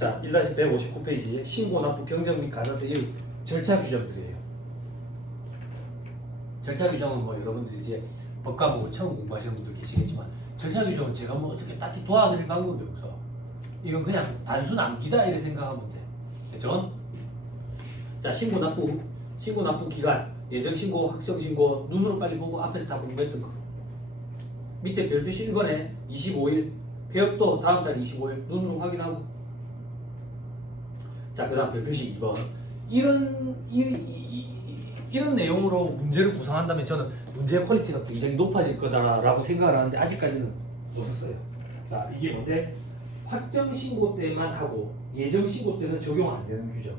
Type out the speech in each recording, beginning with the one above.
자, 1-159페이지 신고 납부 경정 및 가산세의 절차 규정들이에요. 절차 규정은 뭐 여러분들이 이제 법 과목을 처음 공부하시는 분들 계시겠지만 절차 규정은 제가 뭐 어떻게 딱히 도와드릴 방법이 없어. 이건 그냥 단순 암기다 이렇게 생각하면 돼. 됐죠? 자, 신고 납부 기간, 예정 신고, 확정 신고, 눈으로 빨리 보고 앞에서 다 공부했던 거. 밑에 별표시 1번에 25일, 폐업도 다음 달 25일 눈으로 확인하고. 자, 그 다음 별표시 2번. 이런 내용으로 문제를 구상한다면 저는 문제의 퀄리티가 굉장히 높아질 거다라고 생각을 하는데 아직까지는 없었어요. 자, 이게 뭔데? 확정 신고 때만 하고 예정 신고 때는 적용 안 되는 규정.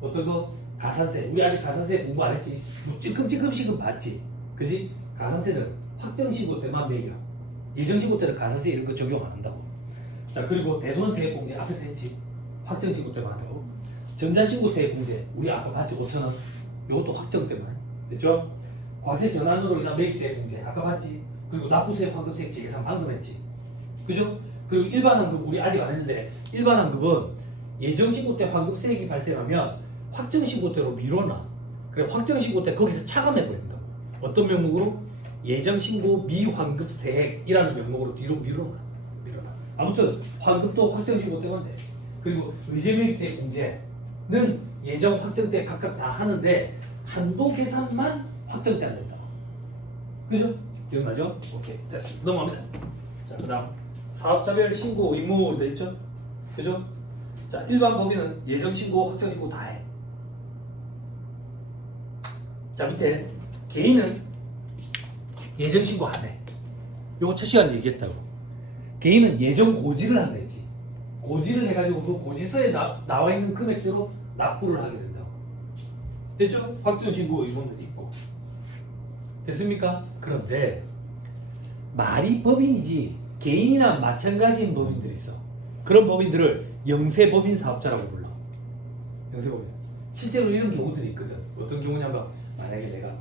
어떤 거? 가산세. 우리 아직 가산세 공부 안 했지? 뭐 찔끔찔끔씩은 봤지? 그지? 가산세는 확정 신고 때만 매겨. 예정 신고 때는 가산세 이런 거 적용 안 한다고. 자, 그리고 대손세액공제 앞에서 했지? 확정 신고 때만 한다고. 전자신고세액공제 우리 아까 봤지? 5,000원. 이것도 확정 때만. 됐죠? 과세 전환으로 인한 매입세액공제 아까 봤지? 그리고 납부세액, 환급세액 재계산 방금 했지? 그죠? 그리고 일반환급 우리 아직 안 했는데 일반환급은 예정신고 때 환급세액이 발생하면 확정신고 때로 미뤄놔. 그래 확정신고 때 거기서 차감해버린다. 어떤 명목으로? 예정신고 미환급세액이라는 명목으로 뒤로 미뤄놔. 아무튼 환급도 확정신고 때만 돼. 그리고 의제매입세액 공제는 예정 확정 때 각각 다 하는데 한도 계산만 확정 때 안 된다. 그죠? 기억나죠? 오케이 됐습니다. 넘어갑니다. 자, 그 다음 사업자별 신고 의무 돼 있죠? 그죠? 자, 일반 법인은 예정 신고, 확정 신고 다 해. 자, 밑에 개인은 예정 신고 안 해. 요거 첫 시간에 얘기했다고. 개인은 예정 고지를 한다 했지. 고지를 해가지고 그 고지서에 나와 있는 금액대로 납부를 하게 된다고. 됐죠? 확정 신고 의무는 있고. 됐습니까? 그런데 말이 법인이지 개인이나 마찬가지인 법인들이 있어. 그런 법인들을 영세법인 사업자라고 불러. 영세법인. 실제로 이런 경우들이 있거든. 어떤 경우냐면 만약에 내가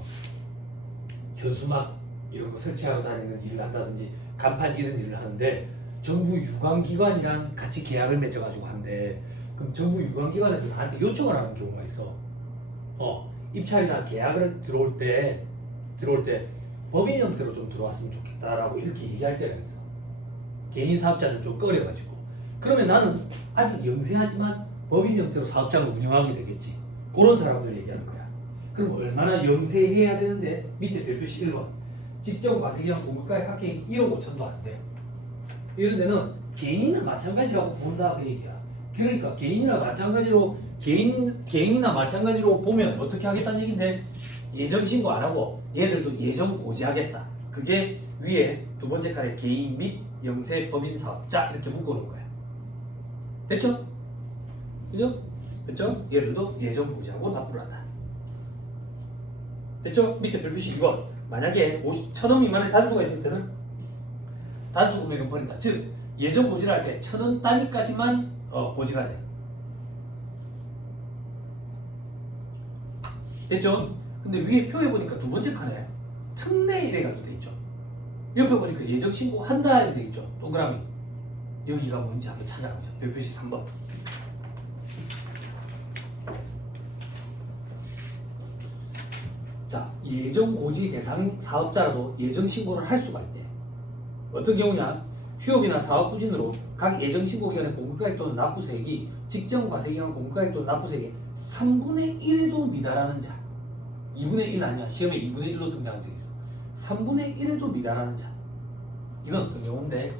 현수막 이런 거 설치하고 다니는 일을 한다든지 간판 이런 일을 하는데 정부 유관기관이랑 같이 계약을 맺어가지고 한대. 그럼 정부 유관기관에서 나한테 요청을 하는 경우가 있어. 입찰이나 계약을 들어올 때 법인 형태로 좀 들어왔으면 좋겠다라고 이렇게 얘기할 때가 있어. 개인 사업자는 좀 꺼려가지고. 그러면 나는 아직 영세하지만 법인 형태로 사업장을 운영하게 되겠지. 그런 사람들 얘기하는 거야. 그럼 얼마나 영세해야 되는데 밑에 별표시 1번. 직접 과세기한 공급가액 합계액 1억 5천도 안 돼. 이런 데는 개인이나 마찬가지라고 본다 그 얘기야. 그러니까 개인이나 마찬가지로 개인이나 마찬가지로 보면 어떻게 하겠다는 얘긴데 예정 신고 안 하고 얘들도 예정 고지하겠다. 그게 위에 두 번째 칸에 개인 및 영세 법인 사업자 이렇게 묶어놓은 거야. 됐죠? 그죠? 됐죠? 얘들도 예정 고지하고 납부를 한다. 됐죠? 밑에 별표시 2번. 만약에 1,000원 미만의 단수가 있을 때는 단수 금액은 버린다. 즉 예정 고지를 할 때 1,000원 단위까지만 고지가 돼. 됐죠? 근데 위에 표에 보니까 두 번째 칸에 특례 이래가지고 돼 있죠. 옆에 보니까 예정 신고 한다 이렇게 돼 있죠. 동그라미. 여기가 뭔지 한번 찾아보죠. 별표시 3번. 자, 예정 고지 대상 사업자라도 예정 신고를 할 수가 있대. 어떤 경우냐? 휴업이나 사업 부진으로 각 예정 신고 기간의 공급가액 또는 납부세액이 직전 과세기간 공급가액 또는 납부세액의 3분의 1에도 미달하는 자. 2분의 1 아니야. 시험에 2분의 1로 등장한 적이 있어. 3분의 1에도 미달하는 자. 이건 어떤 경우인데?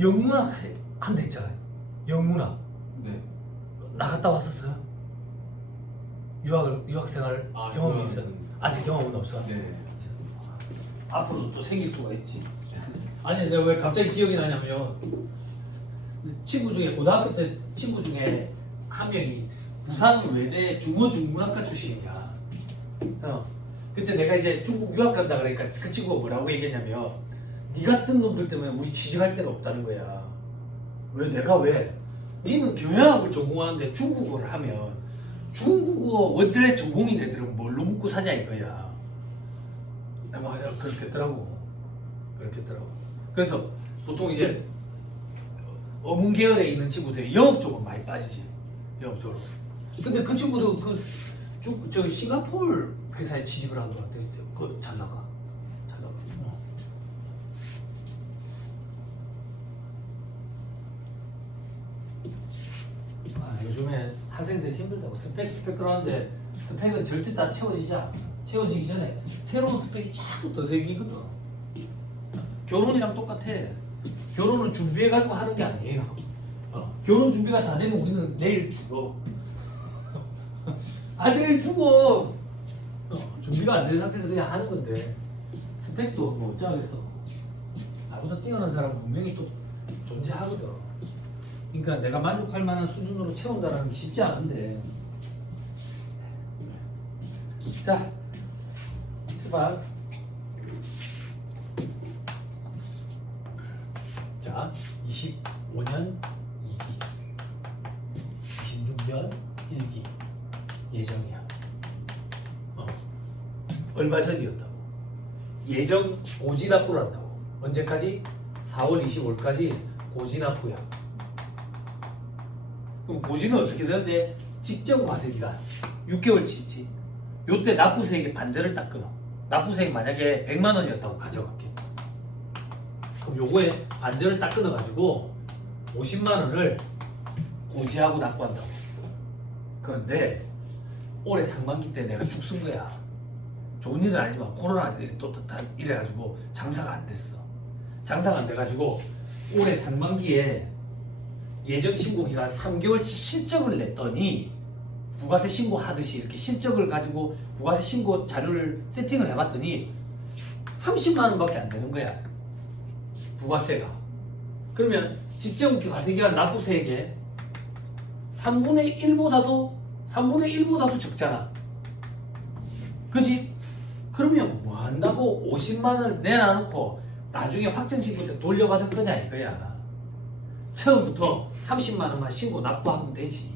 영문학 한대 있잖아요. 영문학. 네. 나갔다 왔었어요? 유학생활 경험이 있어? 아직 경험은 없어? 네. 앞으로도 또 생길 수가 있지. 아니 내가 왜 갑자기 기억이 나냐면 친구 중에 고등학교 때 친구 중에 한 명이 부산 외대 중어중문학과 출신이야. 그때 내가 이제 중국 유학 간다 그러니까 그 친구가 뭐라고 얘기했냐면 니 같은 놈들 때문에 우리 취직할 데가 없다는 거야. 왜? 니는 경영학을 전공하는데 중국어를 하면 중국어 원래 전공인 애들은 뭘로 묻고 사냐 이거야. 아마 그렇게 했더라고. 그렇게 했더라고. 그래서 보통 이제 어문 계열에 있는 친구들이 영업 쪽으로 많이 빠지지. 영업 쪽으로. 근데 그 친구도 저 싱가포르 회사에 취직을 한 것 같아. 그 잘 나가. 잘 나가. 요즘에 학생들 힘들다고 스펙 그러는데 스펙은 절대 다 채워지지 않아. 채워지기 전에 새로운 스펙이 자꾸 더 생기거든. 결혼이랑 똑같아. 결혼은 준비해가지고 하는 게 아니에요. 결혼 준비가 다 되면 우리는 내일 죽어. 내일 죽어. 준비가 안 된 상태에서 그냥 하는 건데 스펙도 뭐 어쩌겠어. 나보다 뛰어난 사람은 분명히 또 존재하거든. 그러니까 내가 만족할 만한 수준으로 채운다는 게 쉽지 않은데. 자, 제발. 자, 25년 2기, 26년 1기 예정이야. 얼마 전이었다고. 예정 고지납부를 한다고. 언제까지? 4월 25일까지 고지납부야. 그럼 고지는 어떻게 되는데? 직전 과세기간 6개월치지. 요때 납부세액의 반절을 딱 끊어. 납부세액 만약에 100만 원이었다고 가져갈게. 그럼 요거에 반절을 딱 끊어가지고 50만 원을 고지하고 납부한다고. 그런데 올해 상반기 때 내가 죽 쓴 거야. 좋은 일은 아니지만 코로나 또 이래가지고 장사가 안 됐어. 장사가 안 돼가지고 올해 상반기에 예정 신고 기간 3개월치 실적을 냈더니 부가세 신고하듯이 이렇게 실적을 가지고 부가세 신고 자료를 세팅을 해봤더니 30만 원밖에 안 되는 거야. 부가세가. 그러면 직전 과세기간 납부세액의 3분의 1보다도 적잖아. 그지? 그러면 뭐 한다고 50만 원을 내놔놓고 나중에 확정신고 때 돌려받을 거냐 이거야. 처음부터 30만 원만 신고 납부하면 되지.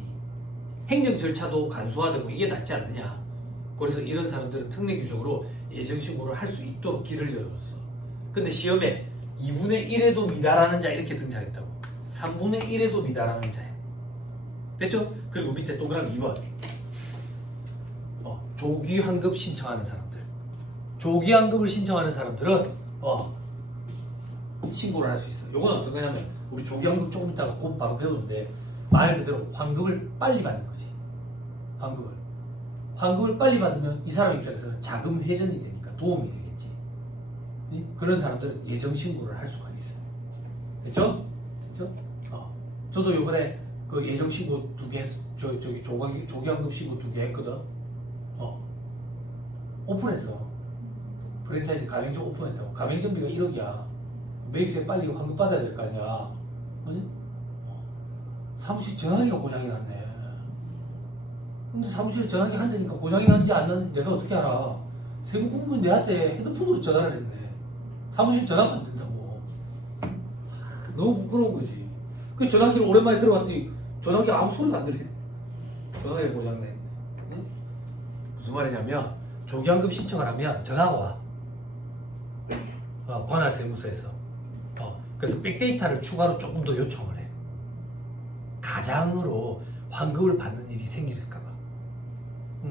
행정 절차도 간소화되고 이게 낫지 않느냐. 그래서 이런 사람들은 특례규정으로 예정신고를 할 수 있도록 길을 열어줬어. 근데 시험에 2분의 1에도 미달하는 자 이렇게 등장했다고. 3분의 1에도 미달하는 자야. 됐죠? 그리고 밑에 동그라미 2번. 조기환급 신청하는 사람들. 조기환급을 신청하는 사람들은 신고를 할 수 있어. 요건 어떤 거냐면 우리 조기환급 조금 이따가 곧 바로 배우는데 말 그대로 환급을 빨리 받는 거지. 환급을 빨리 받으면 이 사람 입장에서는 자금 회전이 되니까 도움이 되겠지. 그런 사람들은 예정 신고를 할 수가 있어요. 됐죠? 저도 요번에 그 예정 신고 2개 저기 조기환급 신고 2개 했거든. 오픈했어. 프랜차이즈 가맹점 오픈했다고. 가맹점비가 1억이야. 매입세 빨리 환급 받아야 될 거 아니야. 아니? 사무실 전화기가 고장이 났네. 근데 사무실에 전화기 한 대니까 고장이 났는지 안 났는지 내가 어떻게 알아? 세무 공무원 내한테 헤드폰으로 전화를 했네. 사무실 전화가 안 된다고. 너무 부끄러운 거지. 그 전화기를 오랜만에 들어봤더니 전화기 아무 소리가 안 들리네. 전화기 고장네. 응? 무슨 말이냐면 조기환급 신청을 하면 전화가 와. 관할세무서에서. 그래서 빅데이터를 추가로 조금 더 요청을 해. 가장으로 환급을 받는 일이 생길까봐.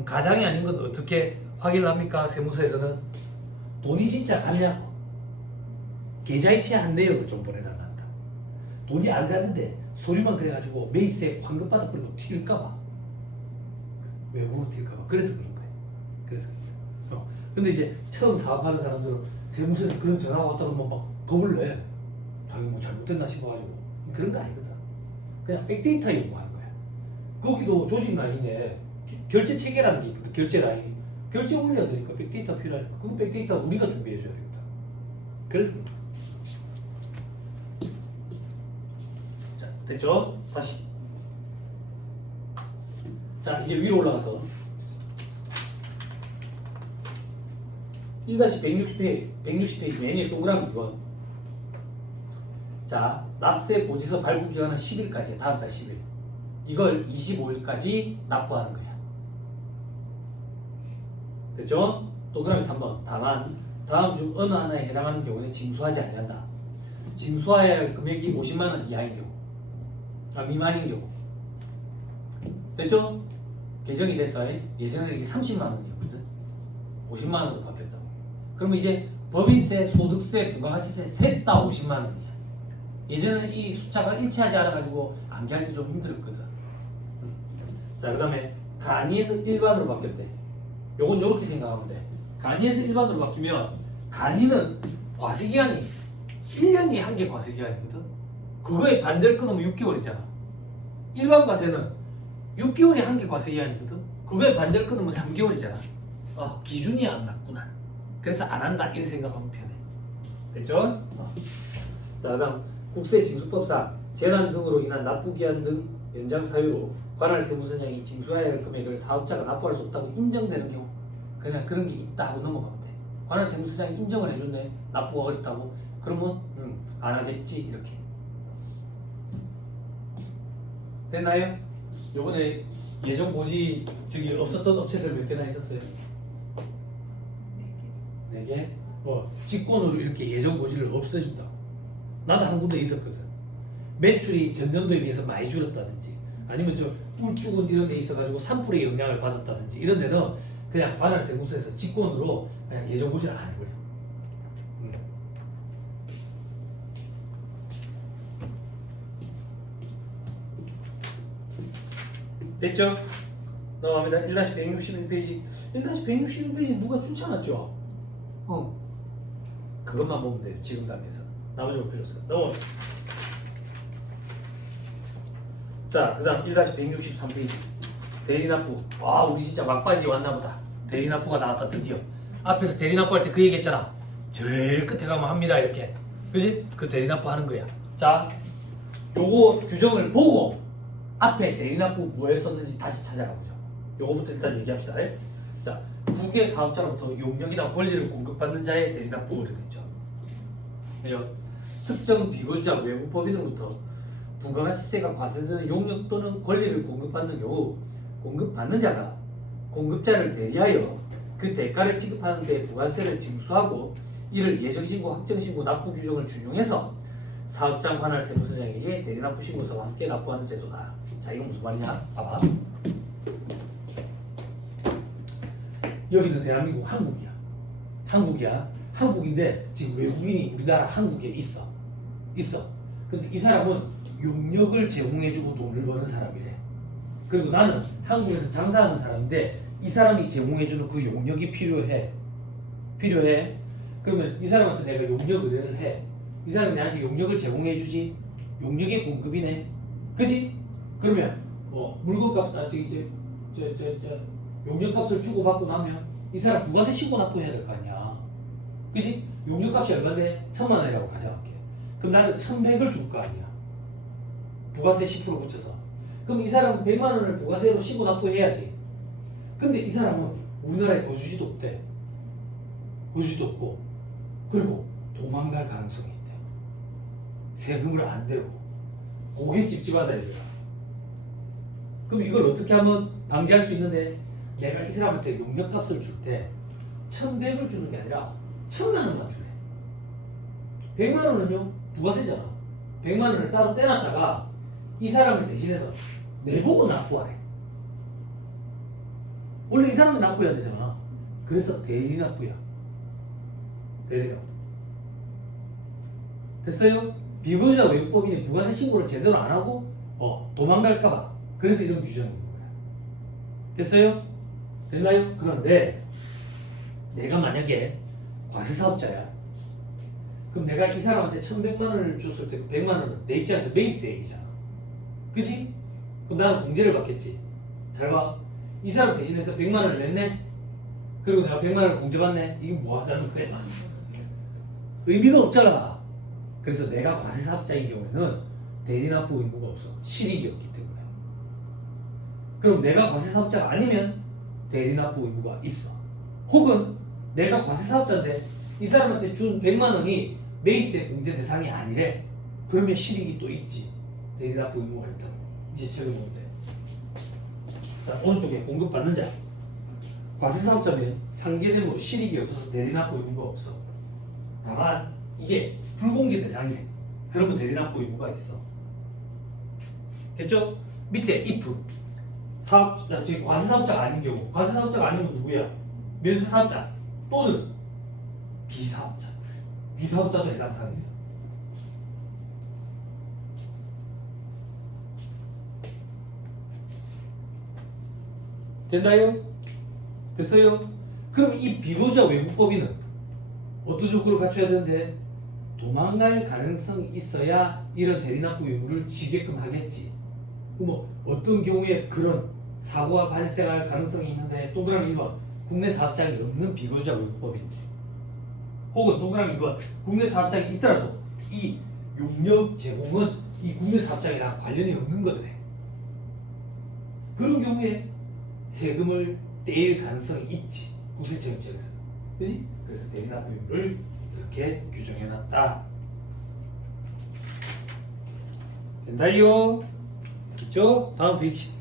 가장이 아닌 건 어떻게 확인을 합니까? 세무서에서는 돈이 진짜 갔냐고. 계좌이체 한 내역을 좀 보내달란다. 돈이 안 갔는데 소리만 그래가지고 매입세 환급 받아버리고 튈까봐. 외국으로 튈까봐. 그래서 그런 거예요. 그래서. 근데 이제 처음 사업하는 사람들은 세무서에서 그런 전화가 왔다 그러면 막 겁을 내. 자기 뭐 잘못됐나 싶어가지고. 그런 거 아니거든. 그냥 백데이터 연구하는 거야. 거기도 조직 라인에 결제 체계라는 게 있거든. 결제 라인. 결제 올려야 되니까 백데이터 필요하니까 그 백데이터 우리가 준비해 줘야 되거든. 그래서 자, 됐죠? 다시. 자, 이제 위로 올라가서 1-160페이지 메뉴에 동그라미 2번. 자, 납세 보지서 발부 기간은 10일까지야. 다음 달 10일. 이걸 25일까지 납부하는 거야. 됐죠? 동그라미 3번. 다만 다음 중 어느 하나에 해당하는 경우는 징수하지 아니한다. 징수해야 할 금액이 50만 원 이하인 경우, 미만인 경우. 됐죠? 개정이 돼서 예전에는 이게 30만 원이었거든. 50만 원으로 바뀌었다고. 그러면 이제 법인세, 소득세, 부가가치세 셋 다 50만 원이야. 예전에는 이 숫자가 일치하지 않아가지고 암기할 때 좀 힘들었거든. 자, 그 다음에 간이에서 일반으로 바뀌었대. 요건 요렇게 생각하면 돼. 간이에서 일반으로 바뀌면 간이는 과세기간이 1년이 한 개 과세기간이거든. 그거에 반절 끊으면 6개월이잖아. 일반 과세는 6개월이 한 개 과세기간이거든. 그거에 반절 끊으면 3개월이잖아. 기준이 안 맞구나. 그래서 안 한다 이렇게 생각하면 편해. 됐죠? 자, 그다음 국세징수법상 재난 등으로 인한 납부기한 등 연장 사유로 관할 세무서장이 징수해야 할 금액을 사업자가 납부할 수 없다고 인정되는 경우, 그냥 그런 게 있다 하고 넘어가면 돼. 관할 세무서장이 인정을 해줬네. 납부가 어렵다고. 그러면 안 하겠지 이렇게. 됐나요? 요번에 예정 고지 저기 없었던 업체들 몇 개나 있었어요? 4개? 직권으로 이렇게 예정 고지를 없애준다고. 나도 한 군데 있었거든. 매출이 전년도에 비해서 많이 줄었다든지 아니면 저 울주군 이런 데 있어가지고 산불의 영향을 받았다든지 이런 데는 그냥 관할 세무서에서 직권으로 그냥 예정 고지를 안 해버려. 됐죠? 넘어갑니다. 1-161페이지. 1-161페이지 누가 쫓아놨죠? 그것만 보면 돼요. 지금 단계에서. 나머지 볼 필요 없어요. 넘어. 자, 그 다음 1-163페이지. 대리납부. 와, 우리 진짜 막바지 왔나보다. 대리납부가 나왔다, 드디어. 앞에서 대리납부 할 때 그 얘기 했잖아. 제일 끝에 가면 합니다, 이렇게. 그지? 그 대리납부 하는 거야. 자, 요거 규정을 보고 앞에 대리납부 뭐 했었는지 다시 찾아가보죠. 요거부터 일단 얘기합시다. 자, 국외 사업자로부터 용역이나 권리를 공급받는 자의 대리납부를 했죠. 특정 비거주자 외부 법인으로부터 부가가치세가 과세되는 용역 또는 권리를 공급받는 경우 공급받는 자가 공급자를 대리하여 그 대가를 지급하는 데 부가세를 징수하고 이를 예정신고, 확정신고, 납부 규정을 준용해서 사업장 관할 세무서장에게 대리납부 신고서와 함께 납부하는 제도다. 자, 이건 무슨 말이냐? 봐봐. 여기는 대한민국 한국이야. 한국인데 지금 외국인이 우리나라 한국에 있어. 근데 이 사람은 용역을 제공해주고 돈을 버는 사람이래. 그리고 나는 한국에서 장사하는 사람인데 이 사람이 제공해주는 그 용역이 필요해. 그러면 이 사람한테 내가 용역 의뢰를 해. 이 사람이 나한테 용역을 제공해주지. 용역의 공급이네. 그지? 그러면 물건값 용역값을 주고받고 나면 이 사람 부가세 신고 납부해야 될 거 아니야. 그지? 용역값이 얼마인데 1,000만 원이라고 가져갈게. 그럼 나는 1,100을 줄 거 아니야. 부가세 10% 붙여서. 그럼 이 사람은 100만 원을 부가세로 신고 납부해야지. 근데 이 사람은 우리나라에 거주지도 없대. 거주지도 없고 그리고 도망갈 가능성이 있대. 세금을 안 대고 고개 찝찝하다 이거야. 그럼 이걸 어떻게 하면 방지할 수 있는데 내가 이 사람한테 용역값을 줄 때 1,100을 주는 게 아니라 1,000만 원만 주래. 100만 원은요 부가세잖아. 100만 원을 따로 떼놨다가 이 사람을 대신해서 내보고 납부하래. 원래 이 사람이 납부해야 되잖아. 그래서 대리납부야. 대리납부. 됐어요? 비거주자 외국법인이 부가세 신고를 제대로 안 하고 도망갈까봐 그래서 이런 규정이 있는 거야. 됐어요? 됐나요? 그런데 내가 만약에 과세사업자야. 그럼 내가 이 사람한테 1,100만 원을 줬을 때 100만 원은 내 입장에서 매입세액이잖아. 그치? 그럼 나는 공제를 받겠지. 잘 봐. 이 사람 대신해서 100만 원을 냈네? 그리고 내가 100만 원을 공제받네? 이건 뭐 하자는 거야? 의미가 없잖아. 그래서 내가 과세사업자인 경우에는 대리납부 의무가 없어. 실익이었기 때문에. 그럼 내가 과세사업자가 아니면 대리납부 의무가 있어. 혹은 내가 과세사업자인데 이 사람한테 준 100만 원이 매입세 공제 대상이 아니래. 그러면 실익이 또 있지. 대리납부 의무가 있다고. 이제 적용하면 돼. 자, 오른쪽에 공급받는 자. 과세사업자면 상계되고 실익이 없어서 대리납부 의무가 없어. 다만 이게 불공개 대상이래. 그러면 대리납부 의무가 있어. 됐죠? 밑에 if 과세사업자가 아닌 경우, 과세사업자가 아니면 누구야? 면세사업자 또는 비사업자. 비사업자도 해당 사항이 있어. 됐나요? 됐어요? 그럼 이 비보자 외국법인은 어떤 요건을 갖춰야 되는데 도망갈 가능성이 있어야 이런 대리납부 의무를 지게끔 하겠지. 뭐 어떤 경우에 그런 사고가 발생할 가능성이 있는데 동그라미 1번 국내 사업장이 없는 비보자 외국법인인데 혹은 동그라미 2번 국내 사업장이 있더라도 이 용역 제공은 이 국내 사업장이랑 관련이 없는 거래. 그런 경우에 세금을 떼일 가능성이 있지. 국세청 입장에서. 그지? 그래서 대리납부 의무를 이렇게 규정해놨다. 된다요? 있죠? 다음 페이지.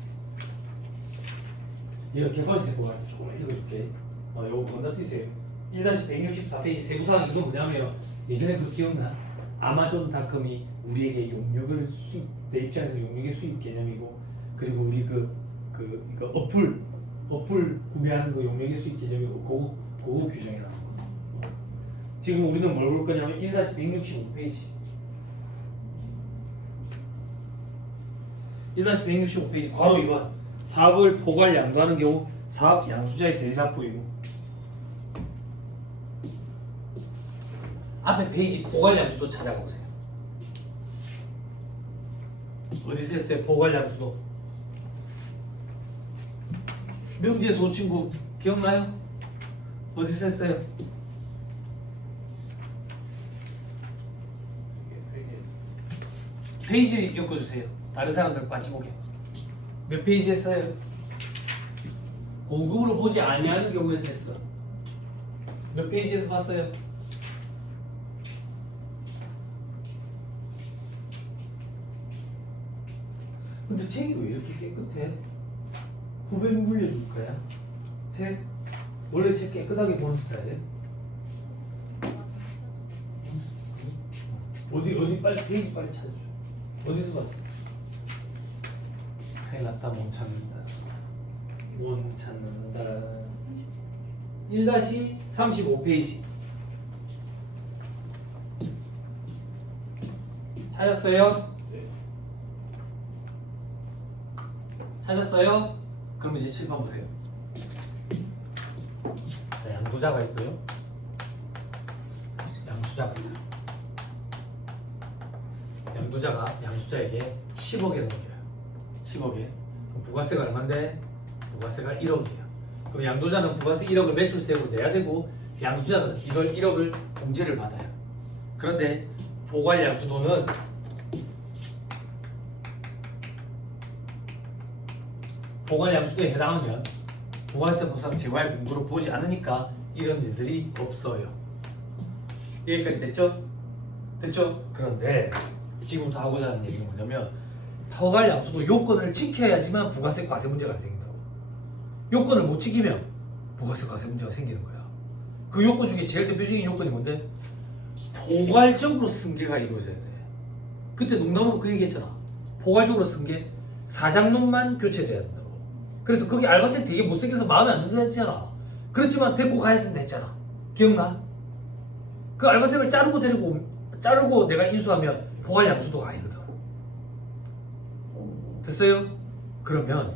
이거 개발세 보고 조금 읽어줄게. 요거 건너뛰세요. 1-164페이지 세부사항 이거 뭐냐면 예전에 그 기억나? 아마존닷컴이 우리에게 용역을 수입, 내 입장에서 용역의 수입 개념이고 그리고 우리 이거 어플 구매하는 거 용역의 수입 개념이고 그거 규정해 놨는 거. 지금 우리는 뭘 볼 거냐면 1-165페이지. 1-165페이지 괄호 2번 사업을 포괄 양도하는 경우 사업 양수자의 대리납부 의무. 앞에 페이지 포괄 양수도 찾아보세요. 어디서 했어요? 포괄 양수도. 명지에서 온 친구 기억나요? 어디서 했어요? 페이지 엮어주세요. 다른 사람들 같이 보게. 몇 페이지 했어요? 공급으로 보지 아니하는 경우에서 했어. 몇 페이지에서 봤어요? 근데 책이 왜 이렇게 깨끗해? 후배 물려줄 거야? 책? 원래 책 깨끗하게 보는 스타일? 어디 빨리 페이지 빨리 찾아줘. 어디서 봤어? 큰일 났다. 못 찾는다. 못 찾는다. 1-35페이지 찾았어요? 찾았어요? 그럼 이제 칠판 보세요. 자, 양도자가 있고요. 양수자가 있어요. 양도자가 양수자에게 10억에 넘겨요. 10억에. 그럼 부가세가 얼마인데? 부가세가 1억이에요. 그럼 양도자는 부가세 1억을 매출세로 내야 되고 양수자는 이걸 1억을 공제를 받아요. 그런데 포괄 양수도는 포괄 양수도에 해당하면 부가세 보상 제과의 공고로 보지 않으니까 이런 일들이 없어요. 여기까지 됐죠? 됐죠? 그런데 지금부터 하고자 하는 얘기는 뭐냐면 포괄 양수도 요건을 지켜야지만 부가세 과세 문제가 안 생긴다고. 요건을 못 지키면 부가세 과세 문제가 생기는 거야. 그 요건 중에 제일 대표적인 요건이 뭔데? 포괄적으로 승계가 이루어져야 돼. 그때 농담으로 그 얘기했잖아. 포괄적으로 승계 사장놈만 교체돼야 된다고. 그래서 거기 알바생이 되게 못생겨서 마음에 안 든다 했잖아. 그렇지만 데리고 가야 된다 했잖아. 기억나? 그 알바생을 자르고 내가 인수하면 포괄 양수도가 아니거든. 됐어요? 그러면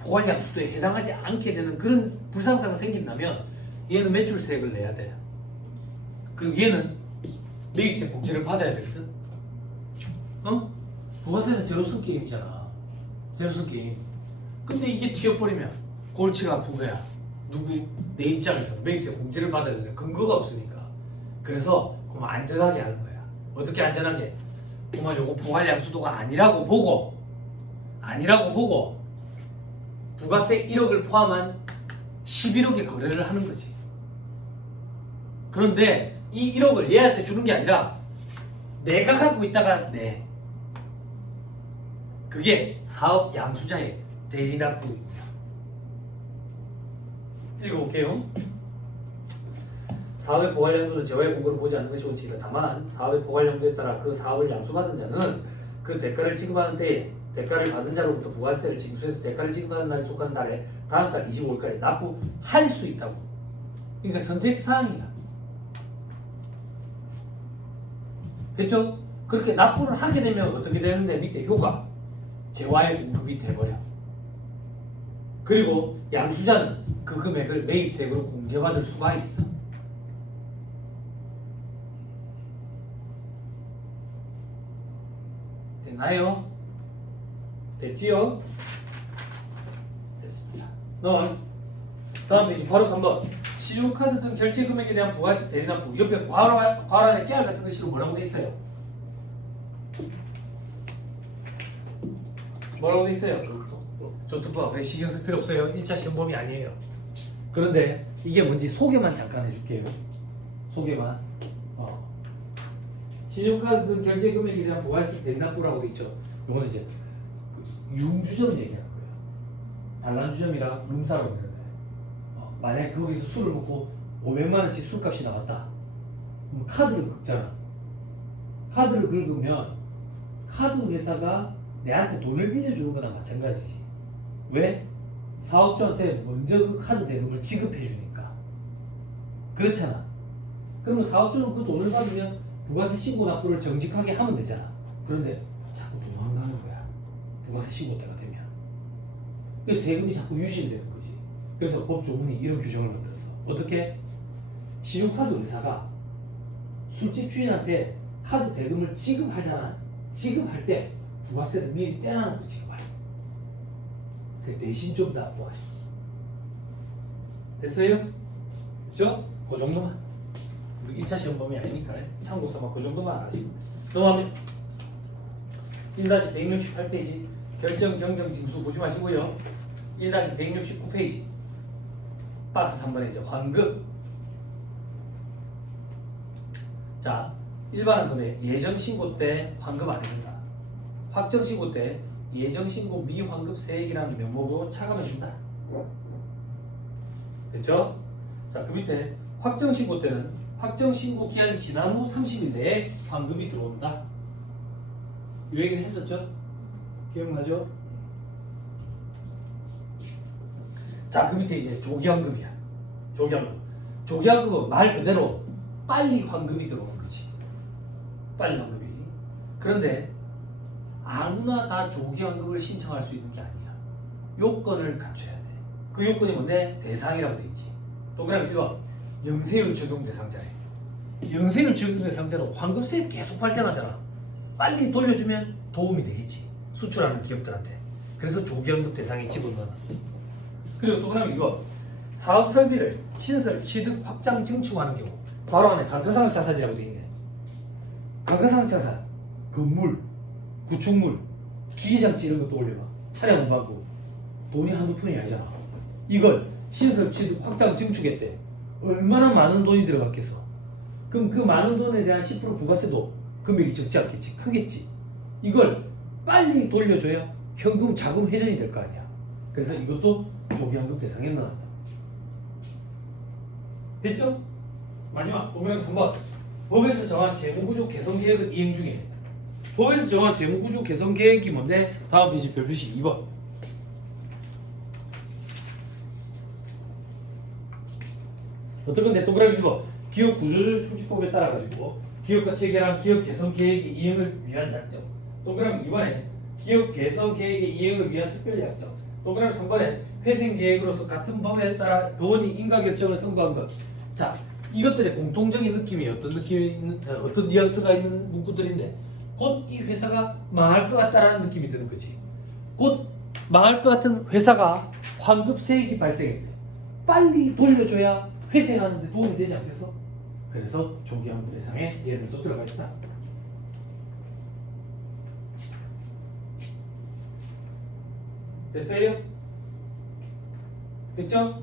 포괄 양수도에 해당하지 않게 되는 그런 불상사가 생긴다면 얘는 매출세액을 내야 돼. 그리고 얘는 매입세 공제를 받아야 되거든. 부가세는 제로섬 게임이잖아. 제로섬 게임. 근데 이게 튀어버리면 골치가 아픈 거야. 누구? 내 입장에서는 매입세 공제를 받아야 되는 근거가 없으니까. 그래서 그만 안전하게 하는 거야. 어떻게 안전하게? 그만 요거 포괄 양수도가 아니라고 보고 부가세 1억을 포함한 11억의 거래를 하는 거지. 그런데 이 1억을 얘한테 주는 게 아니라 내가 갖고 있다가 내. 그게 사업 양수자의 대리납부 의무야. 읽어볼게요. 사업의 포괄 양도는 재화의 공고를 보지 않는 것이 원칙이다. 다만 사업의 포괄 양도에 따라 그 사업을 양수받은 자는 그 대가를 지급하는 때에 대가를 받은 자로부터 부가세를 징수해서 대가를 지급하는 날에 속하는 달에 다음 달 25일까지 납부할 수 있다고. 그러니까 선택사항이야. 됐죠? 그렇게 납부를 하게 되면 어떻게 되는데 밑에 효과 재화의 공급이 돼버려. 그리고 양수자는 그 금액을 매입세금으로 공제받을 수가 있어. 되나요? 됐지요? 됐습니다. 다음 페이지 바로 3번. 신용카드 등 결제 금액에 대한 부가세 대리납부. 옆에 괄호에 깨알 같은 글씨로 뭐라고 돼 있어요? 뭐라고 돼 있어요? 조투법. 왜 신경 쓸 필요 없어요. 1차 시험범위 아니에요. 그런데 이게 뭔지 소개만 잠깐 해줄게요. 소개만. 신용카드 등 결제 금액에 대한 부가세 대리납부라고 돼 있죠. 이거는 이제 융주점 얘기하는 거예요. 단란주점이랑 룸사라고 그러는데 만약에 거기서 술을 먹고 500만 원치 술값이 나왔다. 그럼 카드를 긁잖아. 카드를 긁으면 카드 회사가 내한테 돈을 빌려주는 거나 마찬가지지. 왜? 사업주한테 먼저 그 카드 대금을 지급해 주니까. 그렇잖아. 그러면 사업주는 그 돈을 받으면 부가세 신고 납부를 정직하게 하면 되잖아. 그런데 자꾸 도망가는 거야. 부가세 신고 때가 되면. 그래서 세금이 자꾸 유실되는 거지. 그래서 법조문이 이런 규정을 만들었어. 어떻게? 신용카드 회사가 술집 주인한테 카드 대금을 지급하잖아. 지급할 때 부가세를 미리 떼놔놓고 지급해. 그 대신 좀 납부하시. 됐어요? 그죠? 그 정도만. 우리 1차 시험 범위 아니니까 참고 삼아 그 정도만 아시면 돼. 넘어가면 1-168페이지 결정 경정 징수 보지 마시고요. 1-169페이지 박스 3번에 환급. 자, 일반은 금액 예정 신고 때 환급 안 해준다. 확정 신고 때 예정 신고 미환급 세액이라는 명목으로 차감해 준다. 됐죠? 자, 그 밑에 확정 신고 때는 확정 신고 기한이 지난 후 30일 내에 환급이 들어온다. 이 얘기는 했었죠? 기억나죠? 자, 그 밑에 이제 조기환급이야. 조기환급. 조기환급은 말 그대로 빨리 환급이 들어오는 거지. 빨리 환급이. 그런데 아무나 다 조기환급을 신청할 수 있는 게 아니야. 요건을 갖춰야 돼. 그 요건이 뭔데? 대상이라고 돼 있지. 동그라미 1번. 영세율 적용 대상자에. 영세율 적용 대상자는 환급세 계속 발생하잖아. 빨리 돌려주면 도움이 되겠지. 수출하는 기업들한테. 그래서 조기환급 대상에 집어넣어놨어. 그리고 동그라미 2번. 사업 설비를 신설, 취득, 확장, 증축하는 경우. 바로 안에 감가상각 자산이라고 돼 있네. 감가상각 자산, 건물, 구축물, 기기장치 이런 것도 올려봐. 차량 운반부. 돈이 한두 푼이 아니잖아. 이걸 신설, 취득, 확장, 증축했대. 얼마나 많은 돈이 들어갔겠어. 그럼 그 많은 돈에 대한 10% 부가세도 금액이 적지 않겠지. 크겠지. 이걸 빨리 돌려줘야 현금 자금 회전이 될 거 아니야. 그래서 이것도 조기환급 대상에 넣었다. 됐죠? 마지막 동그라미 3번. 법에서 정한 재무구조 개선 계획을 이행 중에. 법에서 정한 재무구조 개선 계획이 뭔데? 다음 페이지 별표시 2번. 어떤 건데? 동그라미 1번. 기업 구조조정 수집법에 따라 가지고 기업과 체결한 기업 개선 계획의 이행을 위한 약정. 동그라미 2번에 기업 개선 계획의 이행을 위한 특별 약정. 동그라미 3번에 회생 계획으로서 같은 법에 따라 법원이 인가 결정을 선고한 것. 자, 이것들의 공통적인 느낌이 어떤 느낌이 있는, 어떤 뉘앙스가 있는 문구들인데 곧 이 회사가 망할 것 같다라는 느낌이 드는 거지. 곧 망할 것 같은 회사가 환급세액이 발생했대. 빨리 돌려줘야 회생하는 데 도움이 되지 않겠어? 그래서 조기환급 대상에 얘들도 들어가 있다. 됐어요? 됐죠?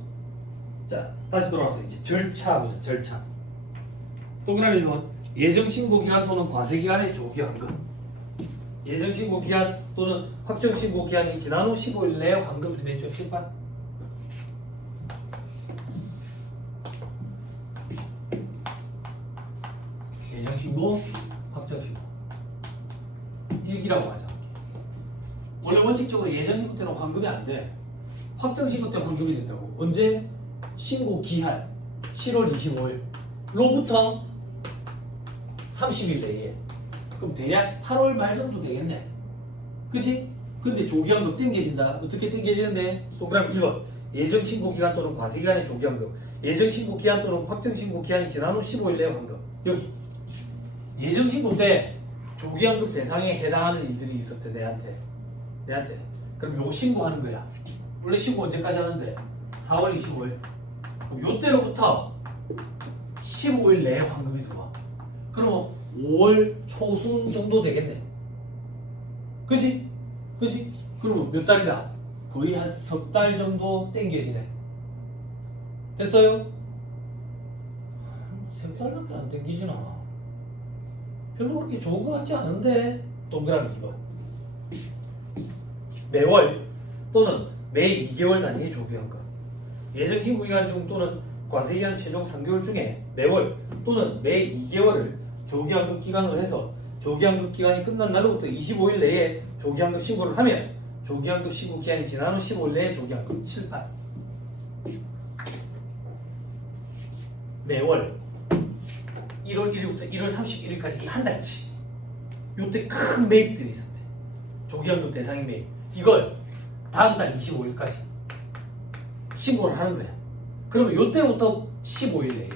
자, 다시 돌아와서 이제 절차 보자. 절차. 동그라미 1번. 예정신고기간 또는 과세기간의 조기환급. 예정신고기간 또는 확정신고기간이 지난 후 15일 내에 환급이 되죠. 심판. 예정신고, 확정신고. 일기라고 하자. 원래 원칙적으로 예정신고 때는 환급이 안 돼. 확정신고 때는 환급이 된다고. 언제? 신고 기한 7월 25일로부터 30일 내에. 그럼 대략 8월 말 정도 되겠네. 그치? 근데 조기환급 땡겨진다. 어떻게 땡겨지는데? 동그라미 1번. 예정신고 기간 또는 과세기간의 조기환급. 예정신고 기한 또는 확정신고 기한이 지난 후 15일 내에 환급. 여기. 예정신고 때 조기환급 대상에 해당하는 일들이 있었대, 내한테. 그럼 요거 신고하는 거야. 원래 신고 언제까지 하는데? 4월 25일. 그럼 요때로부터 15일 내에 환급이 들어와. 그럼 5월 초순 정도 되겠네. 그지? 그러면 몇 달이다? 거의 한 석 달 정도 땡겨지네. 됐어요? 석 달밖에 안 땡기지나. 별로 그렇게 좋은 것 같지 않은데. 동그라미 2번. 매월 또는 매 2개월 단위의 조기환급. 예정신고 기간 중 또는 과세기간 최종 3개월 중에 매월 또는 매 2개월을 조기환급 기간으로 해서 조기환급 기간이 끝난 날로부터 25일 내에 조기환급 신고를 하면 조기환급 신고 기한이 지난 후 15일 내에 조기환급 7, 8. 매월 1월 1일부터 1월 31일까지 한 달치. 요때 큰 매입들이 있었대. 조기환급 대상의 매입. 이걸 다음 달 25일까지 신고를 하는 거야. 그러면 요때부터 15일 내에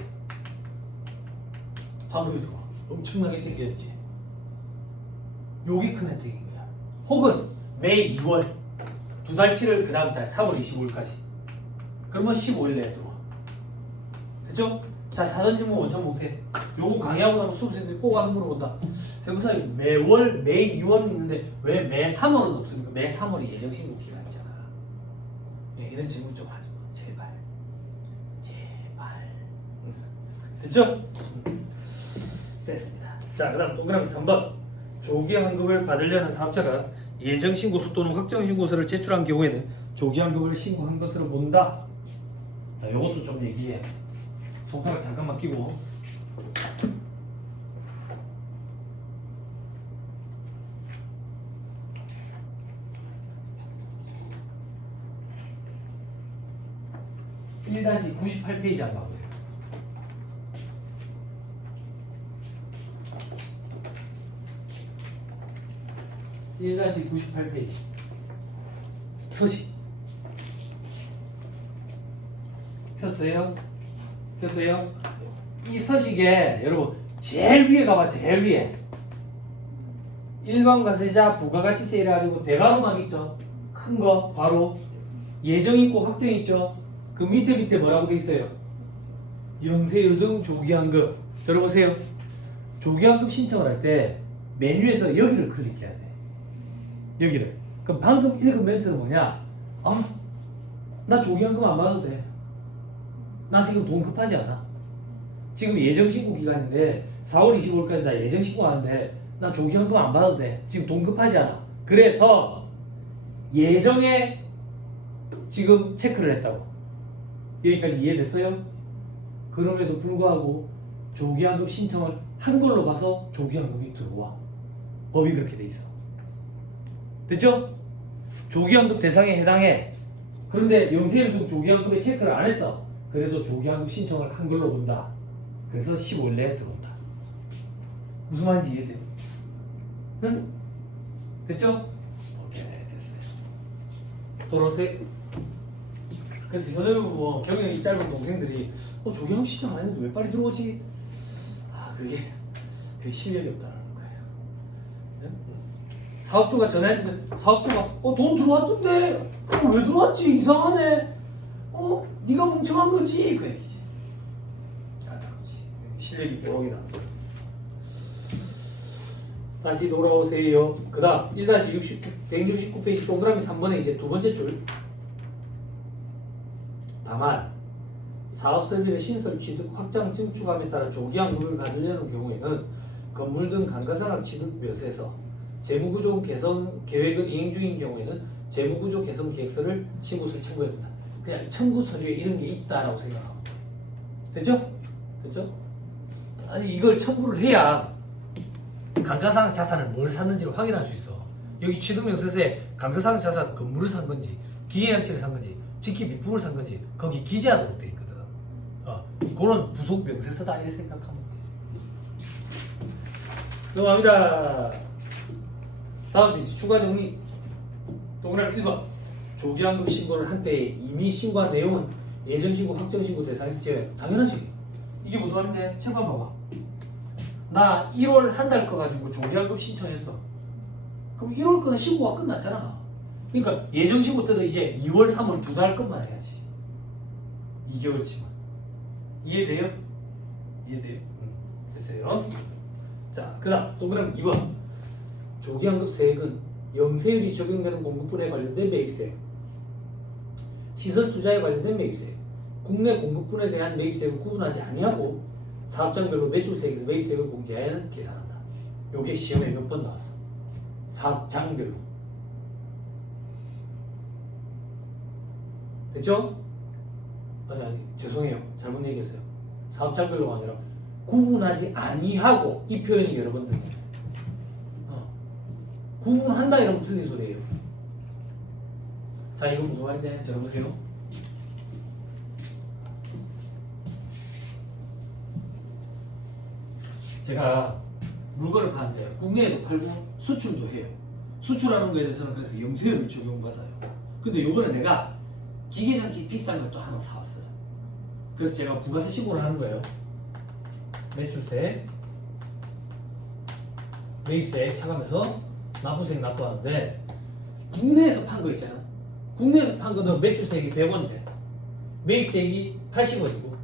환급이 들어와. 엄청나게 땡겨졌지. 요게 큰 혜택인 거야. 혹은 매 2월 두 달치를 그 다음 달 4월 25일까지. 그러면 15일 내에 들어와. 됐죠? 자, 사전지문 원천 봉쇄. 요거 강의하고 나면 수험생들이 꼭 와서 물어본다. 세무사님 매월 매 2월은 있는데 왜 매 3월은 없습니까? 매 3월이 예정신고 기간이잖아. 예, 이런 질문 좀 하지 마. 제발. 됐죠? 됐습니다. 자, 그 다음 동그라미 3번. 조기환급을 받으려는 사업자가 예정신고서 또는 확정신고서를 제출한 경우에는 조기환급을 신고한 것으로 본다. 자, 요것도 좀 얘기해. 손가락 잠깐만 끼고. (1-98페이지) 한번 봐보세요. (1-98페이지) 서식 폈어요? 이 서식에 여러분 제일 위에 가봐. 제일 위에 일반과세자 부가가치세 이래가지고 대가로막 있죠. 큰 거 바로 예정 있고 확정 있죠. 그 밑에 뭐라고 돼 있어요? 영세율 등 조기환급. 들어보세요. 조기환급 신청을 할 때 메뉴에서 여기를 클릭해야 돼. 여기를. 그럼 방금 읽은 멘트는 뭐냐? 나 조기환급 안 받아도 돼. 나 지금 돈 급하지 않아. 지금 예정신고 기간인데 4월 25일까지 나 예정신고 하는데 나 조기환급 안 받아도 돼. 지금 돈 급하지 않아. 그래서 예정에 지금 체크를 했다고. 여기까지 이해됐어요? 그럼에도 불구하고 조기환급 신청을 한 걸로 봐서 조기환급이 들어와. 법이 그렇게 돼 있어. 됐죠? 조기환급 대상에 해당해. 그런데 영세율 등 조기환급에 체크를 안 했어. 그래도 조기환급 신청을 한 걸로 본다. 그래서 15일 내에 들어온다. 무슨 말인지 이해돼요? 응? 됐죠? 오케이, 됐어요. 돌아오세요. 그래서 현역은 뭐 경력이 짧은 동생들이 조기환급 신청 안 했는데 왜 빨리 들어오지? 그게 실력이 없다는 거예요. 네? 사업주가 전화했는데 사업주가 돈 들어왔던데 왜 들어왔지? 이상하네. 네가 멍청한 거지. 그 얘기지. 안타깝지. 실력이 벼락이 나는 거예요. 다시 돌아오세요. 그 다음 1-169페이지 동그라미 3번에 이제 두 번째 줄. 다만 사업설비의 신설 취득 확장 증축함에 따라 조기환급을 받으려는 경우에는 건물 등 감가상각 취득 묘세에서 재무구조 개선 계획을 이행 중인 경우에는 재무구조 개선 계획서를 신고서에 첨부해야 된다. 그냥 첨부 서류에 이런 게 있다라고 생각하면 돼. 됐죠? 아니 이걸 첨부를 해야 감가상각 자산을 뭘 샀는지를 확인할 수 있어. 여기 취득명세서에 감가상각 자산 건물을 산 건지 기계양치를 산 건지 직기 미품을 산 건지 거기 기재하도록 돼 있거든. 그런 부속 명세서다 이렇게 생각하면 돼. 넘어갑니다. 다음 페이지 추가 정리. 동그라미 1번. 조기환급 신고를 한때 이미 신고한 내용은 예정신고, 확정신고 대상에서 제외. 당연하지. 이게 무슨 말인데? 책 봐봐. 나 1월 한 달 거 가지고 조기환급 신청했어. 그럼 1월 거는 신고가 끝났잖아. 그러니까 예정신고 때는 이제 2월, 3월 두 달 것만 해야지. 2개월치만. 이해돼요? 이해돼요? 됐어요. 자, 그 다음 동그라미 2번. 조기환급 세액은 영세율이 적용되는 공급분에 관련된 매입세액, 시설 투자에 관련된 매입세액, 국내 공급분에 대한 매입세액을 구분하지 아니하고 사업장별로 매출세액에서 매입세액을 공제하여 계산한다. 요게 시험에 몇 번 나왔어. 사업장별로. 됐죠? 아니 죄송해요. 잘못 얘기했어요. 사업장별로가 아니라 구분하지 아니하고 이 표현이 여러 번 들렸어요. 구분한다 이러면 틀린 소리예요. 자, 이거 무슨 말인지 들어보세요. 제가 물건을 파는데 국내에도 팔고 수출도 해요. 수출하는 거에 대해서는 그래서 영세율을 적용받아요. 근데 요번에 내가 기계장치 비싼 걸 또 하나 사왔어요. 그래서 제가 부가세 신고를 하는 거예요. 매출세, 매입세 차감해서 납부세액 납부하는데 국내에서 판 거 있잖아. 국내에서 판 거는 매출세액이 100원이래. 매입세액이 80원이고.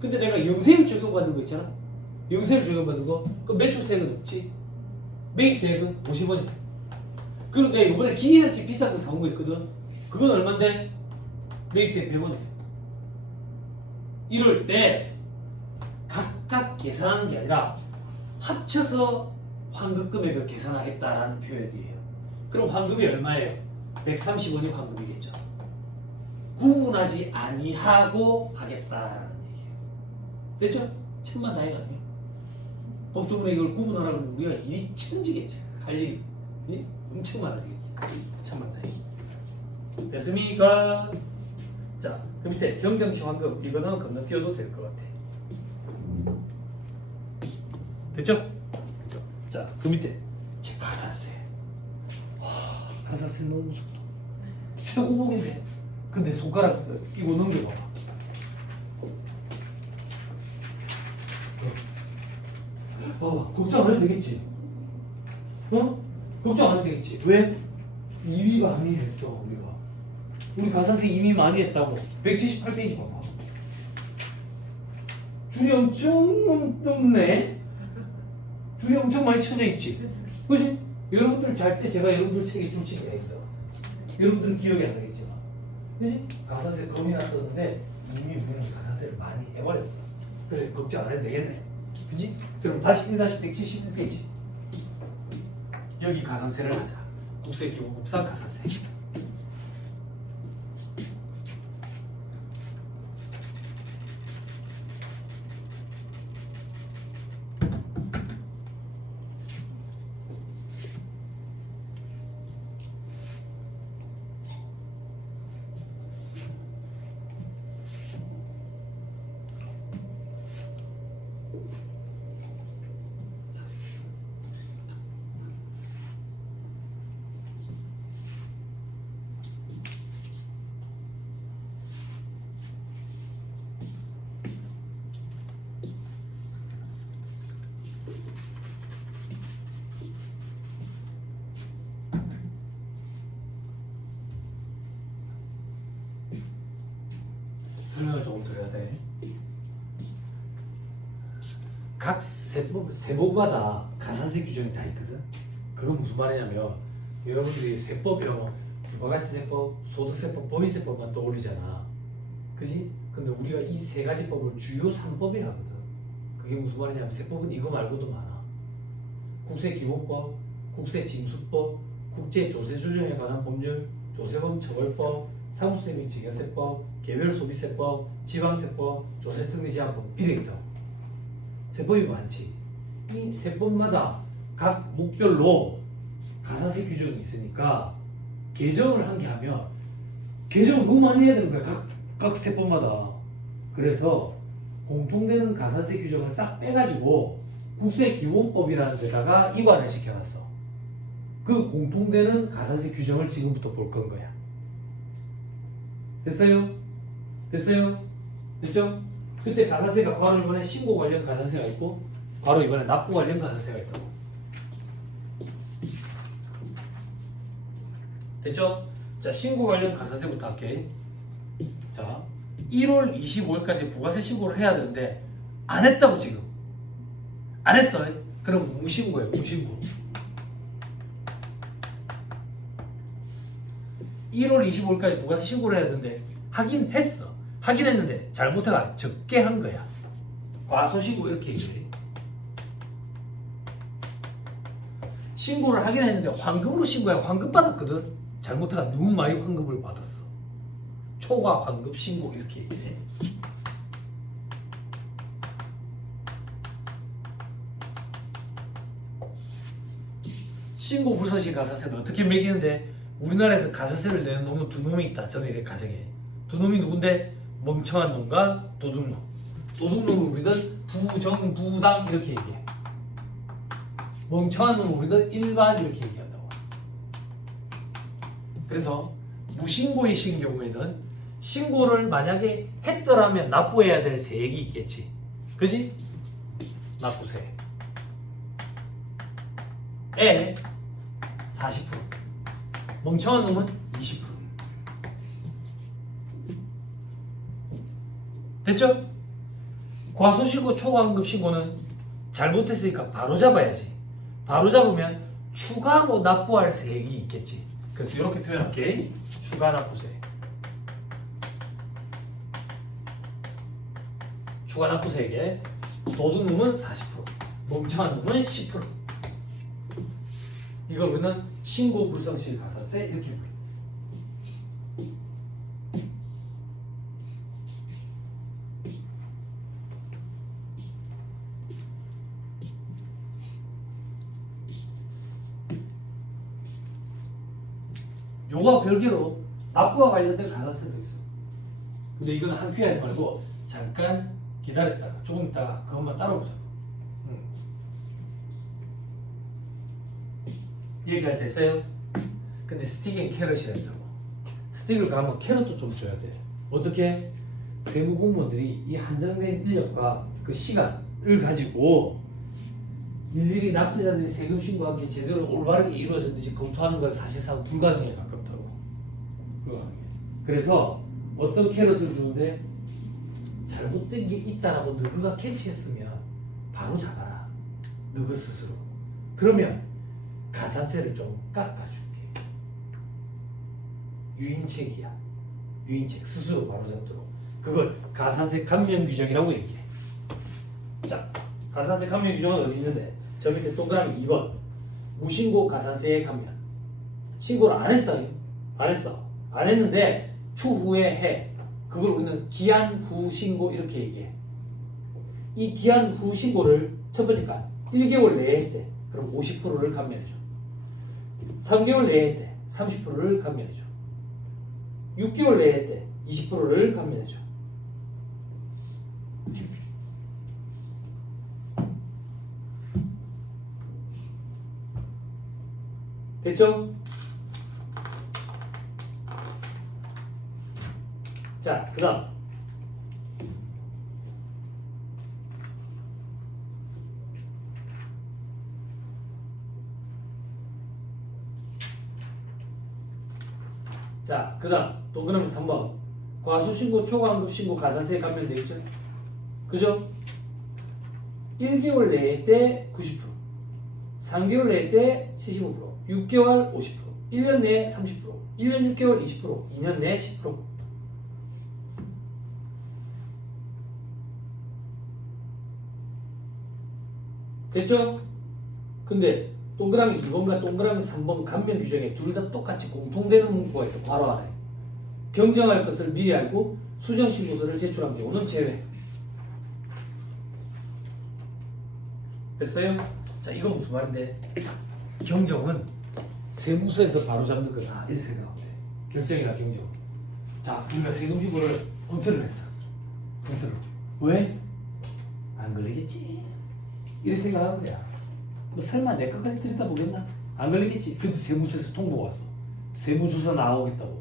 근데 내가 영세율 적용받는 거 있잖아. 영세율 적용받는 거. 그럼 매출세액은 없지. 매입세액은 50원이야. 그리고 내가 이번에 기계장치 비싼 거 사온 거 있거든. 그건 얼만데? 매입세액 100원이야. 이럴 때 각각 계산하는 게 아니라 합쳐서 환급 금액을 계산하겠다라는 표현이에요. 그럼 환급이 얼마예요? 130원이 환급이겠죠. 구분하지 아니하고 하겠다라는 얘기예요. 됐죠? 천만다행 아니에요. 법적으로 이걸 구분하라고 우리가 일이 천지겠지. 할 일이 엄청 많아지겠지. 천만다행. 됐습니까? 자, 그 밑에 경정치 환급 이거는 건너뛰어도 될 것 같아. 됐죠? 자, 그 밑에 제 가사세. 가사세 너무 무섭다. 최고봉인데. 근데 손가락 끼고 넘겨봐봐. 걱정 안 해도 되겠지? 걱정 안 해도 되겠지? 왜? 이미 많이 했어 우리가. 우리 가사세 이미 많이 했다고. 178페이지 봐봐. 줄이 엄청 높네. 줄이 엄청 많이 쳐져 있지. 그지? 여러분들 잘 때 제가 여러분들 책에 줄치기가 있어. 여러분들은 기억이 안 나겠지만. 그지? 가사세 겁이 났었는데 이미 우리는 가사세를 많이 해버렸어. 그래, 걱정 안 해도 되겠네. 그지? 그럼 다시 1-171페이지. 여기 가산세를 하자. 국세기본법상 가산세. 설명을 조금 드려야 돼. 각 세법마다 가산세 규정이 다 있거든. 그건 무슨 말이냐면 여러분들이 세법 이런 부가가치세법, 소득세법, 법인세법만 떠올리잖아. 그지? 근데 우리가 이 세 가지 법을 주요 3법이라 하거든. 그게 무슨 말이냐면 세법은 이거 말고도 많아. 국세기본법, 국세징수법, 국제조세조정에 관한 법률, 조세범 처벌법, 상속세 및 증여세법, 개별소비세법, 지방세법, 조세특례제한법 이렇게 있다고. 세법이 많지. 이 세법마다 각 목별로 가산세 규정이 있으니까 계정을 한 개 하면 계정을 너무 많이 해야 되는 거야. 각 세법마다. 그래서 공통되는 가산세 규정을 싹 빼가지고 국세기본법이라는 데다가 이관을 시켜놨어. 그 공통되는 가산세 규정을 지금부터 볼 건 거야. 됐어요? 됐어요? 됐죠? 그때 가산세가 괄호 1번에 신고 관련 가산세가 있고 괄호 2번에 납부 관련 가산세가 있다고. 됐죠? 자, 신고 관련 가산세부터 할게. 자, 1월 25일까지 부가세 신고를 해야 되는데 안 했다고 지금. 안 했어. 그럼 무신고예요. 무신고. 1월 25일까지 부가세 신고를 해야 되는데 하긴 했어. 하긴 했는데 잘못해가 적게 한 거야. 과소신고 이렇게 얘기해. 신고를 하긴 했는데 환급으로 신고해. 환급 받았거든. 잘못해가 너무 많이 환급을 받았어. 초과 환급 신고 이렇게 얘기해. 신고 불서시 가산세는 어떻게 매기는데 우리나라에서 가산세를 내는 놈은 두 놈이 있다. 저는 이렇게 가정해. 두 놈이 누군데? 멍청한 놈과 도둑놈. 도둑놈을 우리는 부정부당 이렇게 얘기해. 멍청한 놈을 우리는 일반 이렇게 얘기한다고. 그래서 무신고이신 경우에는 신고를 만약에 했더라면 납부해야 될 세액이 있겠지. 그지? 납부세. 에 40%. 멍청한 놈은 20%. 됐죠? 과소신고 초과환급 신고는 잘못했으니까 바로 잡아야지. 바로 잡으면 추가로 납부할 세액이 있겠지. 그래서 이렇게 표현할게. 추가 납부세. 추가 납부세액에 도둑놈은 40%, 멍청한 놈은 10%. 이걸 우리는 신고 불성실 가산세 이렇게 부릅니다. 요거와 별개로 납부와 관련된 가산세도 있어. 근데 이건 한 큐에 하지 말고 잠깐 기다렸다가 조금 있다가 그것만 따로 보자. 얘기할 때 써요? 근데 스틱엔 캐럿이라 한다고. 스틱을 가면 캐럿도 좀 줘야 돼. 어떻게? 세무 공무원들이 이 한정된 인력과 그 시간을 가지고 일일이 납세자들이 세금 신고한 게 제대로 올바르게 이루어졌는지 검토하는 건 사실상 불가능에 가깝다고. 불가능해. 그래서 어떤 캐럿을 주는데 잘못된 게 있다라고 너가 캐치했으면 바로 잡아라. 너가 스스로. 그러면 가산세를 좀 깎아줄게. 유인책이야. 유인책 스스로 바로 잡도록. 그걸 가산세 감면 규정이라고 얘기해. 자, 가산세 감면 규정은 어디 있는데? 저 밑에 동그라미 2번. 무신고 가산세의 감면. 신고를 안 했어. 안 했어. 안 했는데 추후에 해. 그걸 우리는 기한 후 신고 이렇게 얘기해. 이 기한 후 신고를 첫 번째 간 1개월 내에 했대. 그럼 50%를 감면해줘. 3개월 내에 했대. 30%를 감면해줘. 6개월 내에 했대. 20%를 감면해줘. 됐죠? 자, 그 다음 동그라미 3번 과소신고 초과환급 신고 가산세에 감면되어 있죠? 그죠? 1개월 내에 때 90%, 3개월 내에 때 75%, 6개월 50%, 1년 내에 30%, 1년 6개월 20%, 2년 내에 10%. 됐죠? 근데 동그라미 2번과 동그라미 3번 감면 규정에 둘 다 똑같이 공통되는 문구가 있어. 괄호 안에. 경정할 것을 미리 알고 수정신고서를 제출한 경우는 제외. 됐어요? 자, 이건 무슨 말인데? 경정은 세무서에서 바로 잡는 거다. 이렇게 생각하면 돼. 결정이나 경정. 자, 우리가 세금지불을 검토를 했어. 검토를. 왜? 안 걸리겠지. 이렇게 생각하는 거야. 뭐 설마 내 것까지 들여다보겠나? 안 걸리겠지. 근데 세무서에서 통보가 왔어. 세무조사 나오겠다고.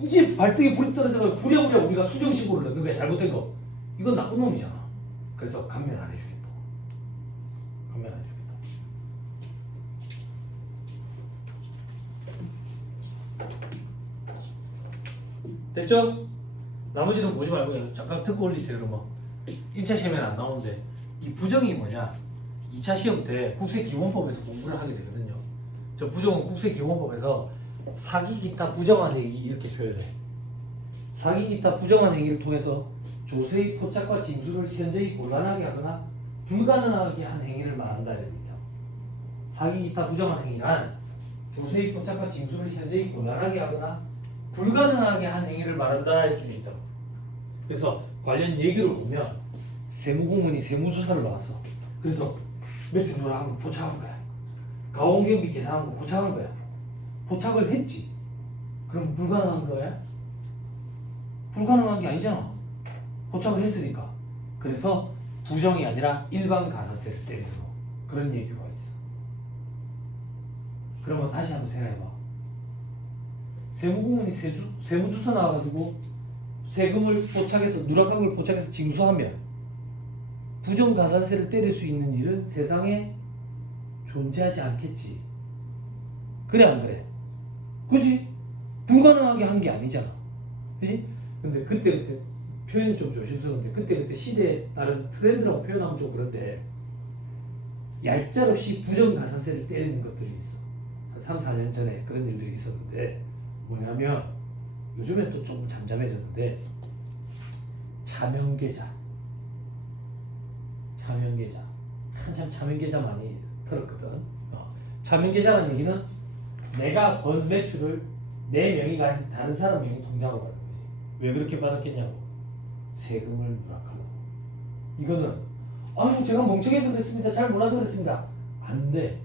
이제 발등에 불이 떨어져서 부랴부랴 우리가 수정신고를 넣는 거야. 잘못된 거. 이건 나쁜 놈이잖아. 그래서 감면 안 해주겠다. 감면 안 해주겠다. 됐죠? 나머지는 보지 말고요. 잠깐 듣고 올리세요. 그러면 1차 시험에는 안 나오는데 이 부정이 뭐냐? 2차 시험 때 국세기본법에서 공부를 하게 되거든요. 저 부정은 국세기본법에서 사기 기타 부정한 행위 이렇게 표현해. 사기 기타 부정한 행위를 통해서 조세의 포착과 징수를 현저히 곤란하게 하거나 불가능하게 한 행위를 말한다 이럽니다. 사기 기타 부정한 행위란 조세의 포착과 징수를 현저히 곤란하게 하거나 불가능하게 한 행위를 말한다 이렇게 돼 있다. 그래서 관련 얘기를 보면 세무공무원이 세무조사를 나왔어. 그래서 매출 누락한 거 포착한 거야. 가공기업이 계산한 거 포착한 거야. 포착을 했지. 그럼 불가능한 거야? 불가능한 게 아니잖아. 포착을 했으니까. 그래서 부정이 아니라 일반 가산세를 때려서 그런 얘기가 있어. 그러면 다시 한번 생각해봐. 세무공무원이 세무조사 나와가지고 세금을 포착해서 누락한 걸 포착해서 징수하면 부정가산세를 때릴 수 있는 일은 세상에 존재하지 않겠지. 그래 안 그래? 그지? 불가능하게 한 게 아니잖아. 그지? 근데 그때 표현이 좀 조심스러운데 그때 시대에 따른 트렌드라고 표현하면 좀 그런데 얄짤없이 부정가산세를 때리는 것들이 있어. 한 3, 4년 전에 그런 일들이 있었는데 뭐냐면 요즘엔 또 좀 잠잠해졌는데 차명계좌 한참 차명계좌 많이 들었거든. 차명계좌라는 얘기는 내가 번 매출을 내 명의가 아닌 다른 사람 명의 통장으로 받는 거지. 왜 그렇게 받았겠냐고. 세금을 누락하려고. 이거는 아유 제가 멍청해서 그랬습니다. 잘 몰라서 그랬습니다. 안 돼.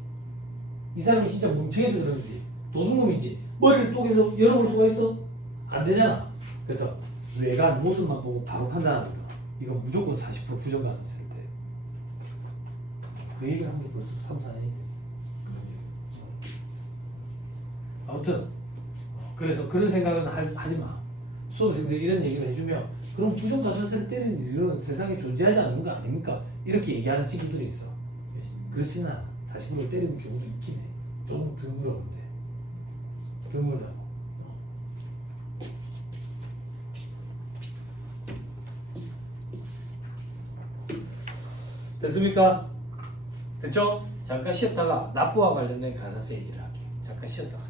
이 사람이 진짜 멍청해서 그런지 도둑놈인지 머리를 똑해서 열어볼 수가 있어? 안 되잖아. 그래서 외관 모습만 보고 바로 판단합니다. 이거 무조건 40% 부정가산세를 때. 그 얘기를 한 게 벌써 3, 4년이 돼. 아무튼 그래서 그런 생각은 하지 마. 수험생들이 이런 얘기를 해주면 그럼 부정가산세를 때리는 일은 세상에 존재하지 않는 거 아닙니까? 이렇게 얘기하는 친구들이 있어. 그렇지는 않아. 사실 그걸 때리는 경우도 있긴 해. 좀 드물었는데. 드물다고. 됐습니까? 됐죠? 잠깐 쉬었다가 납부와 관련된 가산세 얘기를 할게요. 잠깐 쉬었다가.